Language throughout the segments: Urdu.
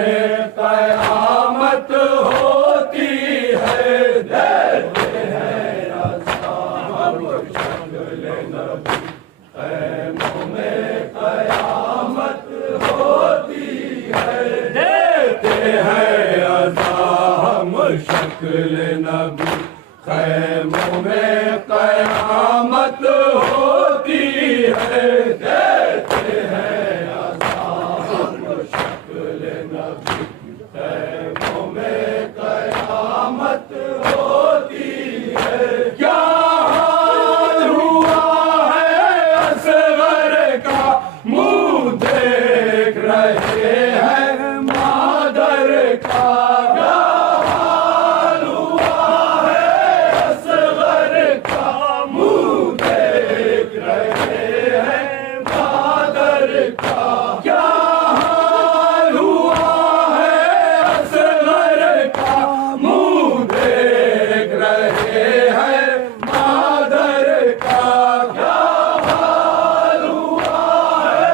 میں قیامت ہوتی ہے، دیتے ہیں عذاب شکل نبی، خیموں میں قیامت ہوتی ہے، دیتے ہیں عذاب شکل نبی، خیموں میں قیامت ہوتی ہے، دیتے ہیں عذاب شکل نبی، خیموں میں قیامت ہوتی ہے۔ کیا حال ہوا ہے اصغر کا، منہ دیکھ رہے ہیں مادر کا، کیا حال ہوا ہے اصغر کا، منہ دیکھ رہے ہیں مادر کا، کیا حال ہوا ہے اصغر کا، منہ دیکھ رہے ہیں مادر کا، کیا حال ہوا ہے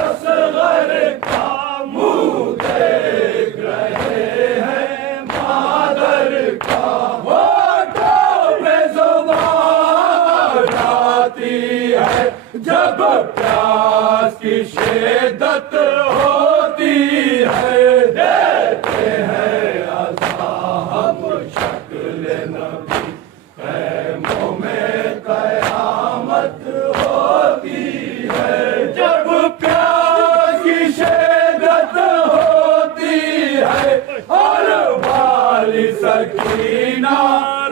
اصغر کا، منہ دیکھ رہے ہیں مادر کا۔ ہوٹھوں پہ زبان آتی ہے جب پیاس کی شدت ہوتی ہے، دیتے ہیں عذاب شکل نبی، خیموں میں قیامت ہوتی ہے، جب پیاس کی شدت ہوتی ہے، اور والی سکینہ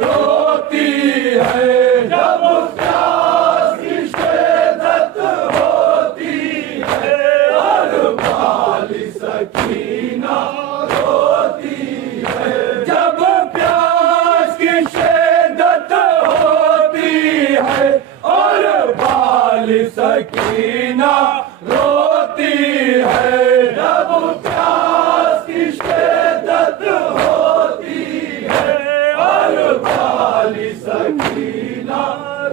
روتی ہے، جب پیاس کی شدت ہوتی ہے، اور والی سکینہ روتی ہے، جب پیاس کی شدت ہوتی ہے، اور والی سکینہ روتی ہے، جب پیاس کی شدت ہوتی ہے، اور والی سکینہ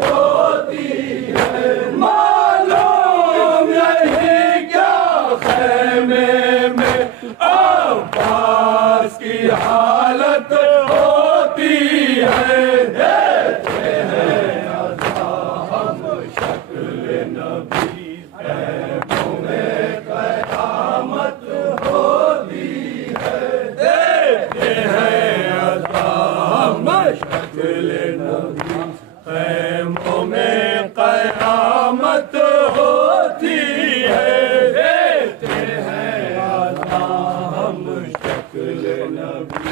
روتی ہے۔ معلوم نہیں کیا خیمے میں عباس کی حالت ہوتی ہے، دیتے ہیں عذاب شکل نبی، خیموں میں قیامت ہوتی ہے، دیتے ہیں عذاب شکل نبی، خیموں میں قیامت ہوتی ہے، دیتے ہیں عذاب شکل نبی،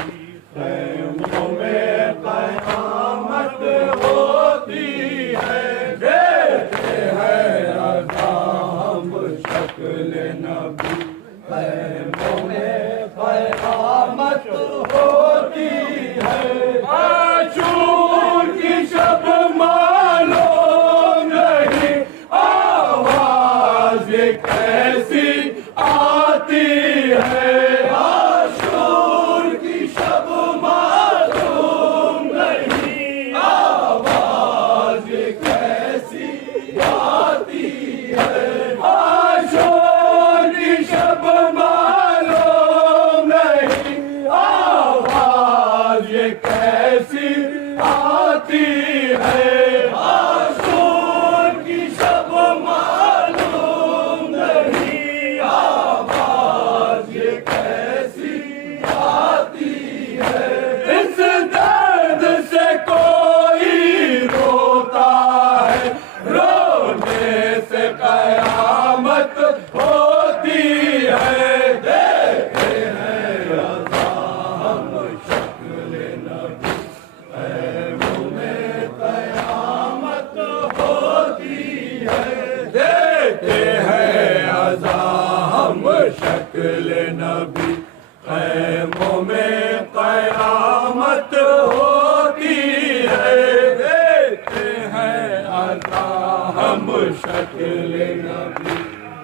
خیموں میں قیامت ہوتی ہے، دیتے ہیں عذاب شکل نبی، خیموں میں قیامت ہوتی ہے۔ عاشور کی شب معلوم نہیں آواز یہ کیسی آتی ہے، عاشور کی شب معلوم نہیں آواز یہ کیسی آتی ہے، عاشور کی شب معلوم نہیں آواز یہ کیسی آتی ہے، عاشور کی شب معلوم نہیں آواز یہ کیسی آتی ہے، اس درد سے کوئی روتا ہے، رونے سے قیامت ہوتی ہے، دیتے ہیں عذاب شکل نبی، خیموں میں قیامت ہوتی ہے، دیتے ہیں عذاب شکل نبی، خیموں میں قیامت ہوتی ہے، دیتے ہیں عذاب شکل نبی،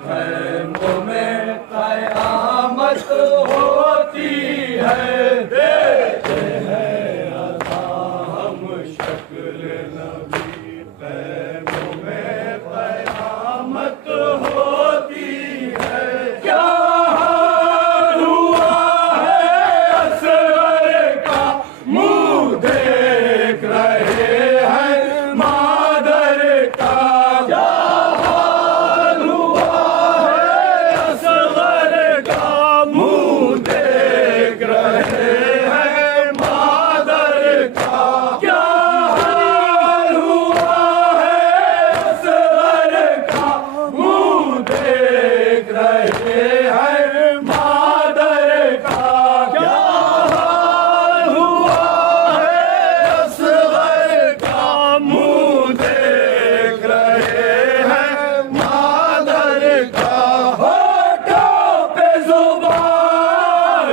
خیموں میں قیامت ہوتی ہے، دیتے ہیں عذاب شکل نبی، خیموں میں قیامت ہوتی ہے۔ کیا حال ہوا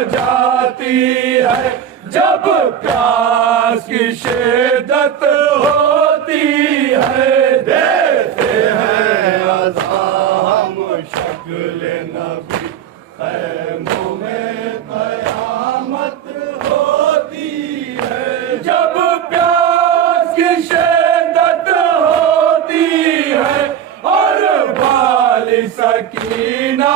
جاتی ہے جب پیاس کی شدت ہوتی ہے دیتے ہیں عزا ہم شکل نبی خیموں میں قیامت ہوتی ہے جب پیاس کی شدت ہوتی ہے اور بالی سکینہ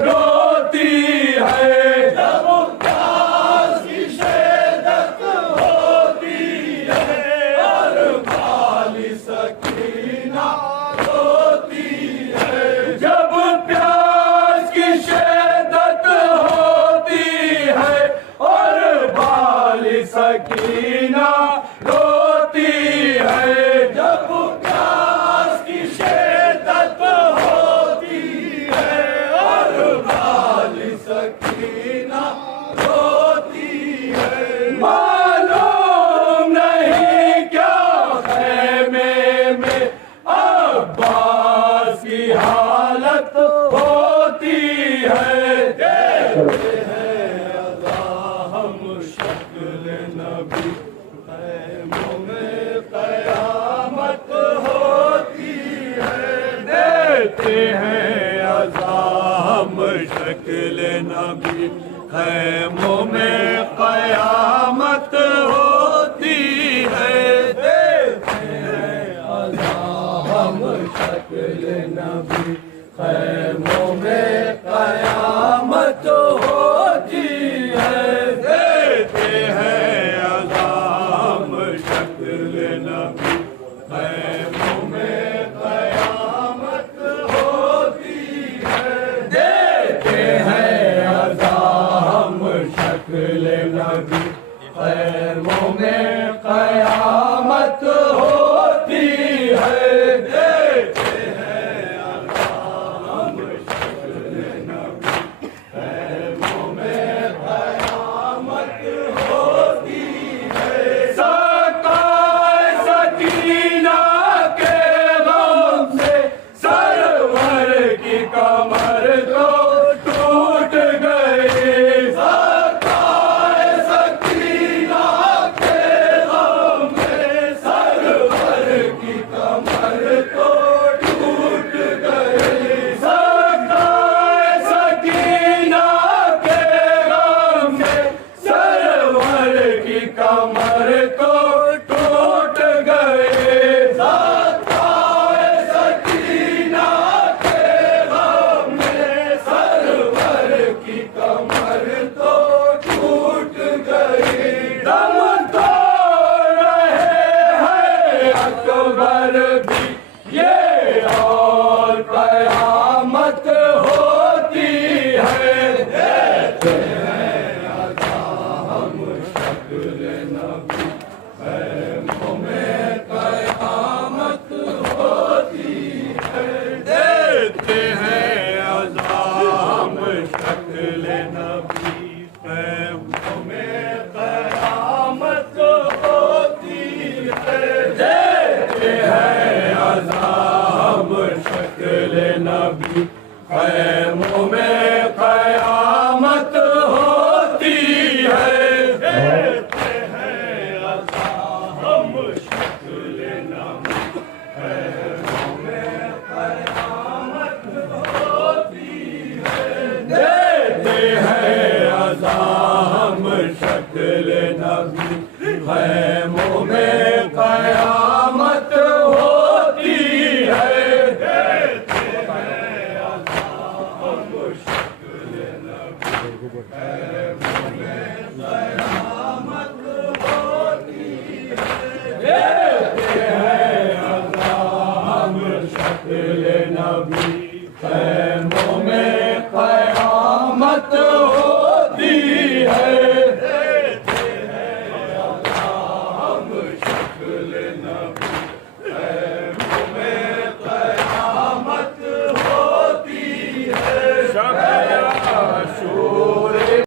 روتی ہے جب پیاس کی شدت ہوتی ہے اور بالی سکینہ روتی ہے جب پیاس کی شدت ہوتی ہے اور بالی سکینہ روتی ہے جب پیاس کی شدت ہوتی ہے اور بالی سکینہ روتی ہے معلوم نہیں کیا خیمے میں عباس کی حالت ہوتی ہے دیتے ہیں عزا ہم شکل نبی خیموں میں قیامت ہوتی ہے دیتے ہیں عزا ہم شکل نبی خیموں میں قیامت ہوتی ہے دیتے ہیں عزا ہم شکل نبی خیموں میں قیامت ہوتی ہے دیتے ہیں عزا ہم شکل نبی خیموں میں قیامت ہوتی ہے دیتے ہیں عزا ہم شکل نبی خیموں میں قیامت ہوتی ہے دیتے ہیں عزا ہم شکل نبی خیموں میں قیامت ہوتی ہے سکائے سکینہ کے غم سے سرور کی کمر تو ٹوٹ گئی سکائے سکینہ کے غم سے سرور کی کمر تو ٹوٹ گئی سکائے سکینہ کے غم سے سرور کی کمر تو ٹوٹ گئے سکائے سکینہ کے غم میں سرور کی کمر تو ٹوٹ گئی دم توڑ رہے ہیں اکبر بھی یہ اور قیامت ہوتی ہے دیتے ہیں عزا ہم شکل نبی خیموں میں قیامت ہوتی ہے دیتے ہیں عزا ہم شکل نبی خیموں میں قیامت ہوتی ہے دیتے ہیں عزا ہم شکل نبی خیموں میں قیامت ہوتی ہے دیتے ہیں عزا ہم شکل نبی خیموں میں قیامت ہوتی ہے دیتے ہیں عزا ہم شکل نبی خیموں میں قیامت ہوتی ہے دیتے ہیں عزا ہم شکل نبی خیموں میں قیامت ہوتی ہے دیتے ہیں عزا ہم شکل نبی